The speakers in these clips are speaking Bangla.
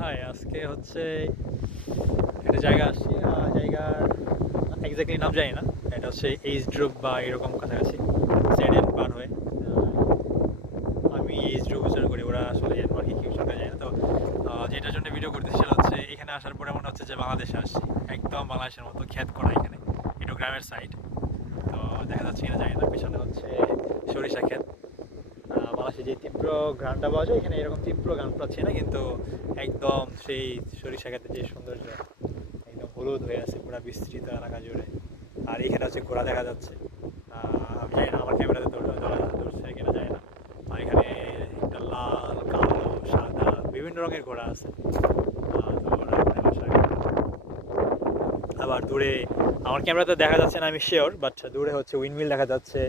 হাই, আজকে হচ্ছে একটা জায়গা আসছি। জায়গার এক্স্যাক্টলি নাম জানি না। এটা হচ্ছে এইচ ড্রুপ বা এরকম কাছাকাছি। জেডেন পার হয়ে আমি এইচ ড্রুপ উচ্চারণ করি, ওরা আসলে এনমার্কে কি উচ্চারণ করে যায় না। তো যেটার জন্য ভিডিও করতেছি সেটা হচ্ছে এখানে আসার পরে মনে হচ্ছে যে বাংলাদেশে আসছি। একদম বাংলাদেশের মতো ক্ষেত করা এখানে, একটু গ্রামের সাইড। তো দেখা যাচ্ছে কিনা জানি না, পিছনে হচ্ছে সরিষা ক্ষেত। বাংলাদেশে যে তীব্র ঘ্রাণটা পাওয়া যায় এখানে এরকম তীব্র ঘ্রাণ পাচ্ছি না, কিন্তু একদম সেই সরিষা ক্ষেতের যে সৌন্দর্য, একদম হলুদ হয়ে আছে পুরো বিস্তৃত এলাকা জুড়ে। আর এখানে হচ্ছে ঘোড়া দেখা যাচ্ছে। আমি জানি না আমার ক্যামেরাতে ধরছে কিনা জানি না। আর এখানে একটা লাল, কালো, সাদা বিভিন্ন রঙের ঘোড়া আছে। তো ওরা ওখানে বাসা করে। আবার দূরে আমার ক্যামেরাতে দেখা যাচ্ছে না আমি শিওর, বাট দূরে হচ্ছে উইন্ডমিল দেখা যাচ্ছে।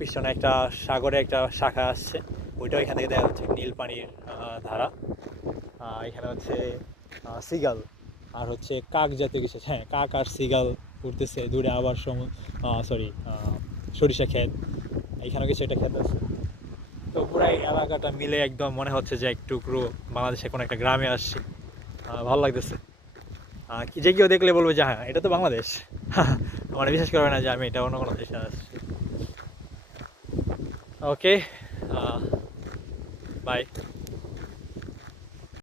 পিছনে একটা সাগরে একটা শাখা আসছে, ওইটাও এখান থেকে দেখা যাচ্ছে, নীল পানির ধারা। এখানে হচ্ছে সিগাল আর হচ্ছে কাক জাতীয় কিছু, হ্যাঁ কাক আর সিগাল উঠতেছে দূরে। আবার সরি, সরিষা ক্ষেত, এখানেও কিছু একটা ক্ষেত আছে। তো পুরো এই এলাকাটা মিলে একদম মনে হচ্ছে যে একটু পুরো বাংলাদেশে কোনো একটা গ্রামে আসছি। ভালো লাগতেছে। কি যে কেউ দেখলে বলবে যে হ্যাঁ এটা তো বাংলাদেশ। মানে বিশ্বাস করবে না যে আমি এটা অন্য কোনো দেশে আসছি। ওকে, বাই।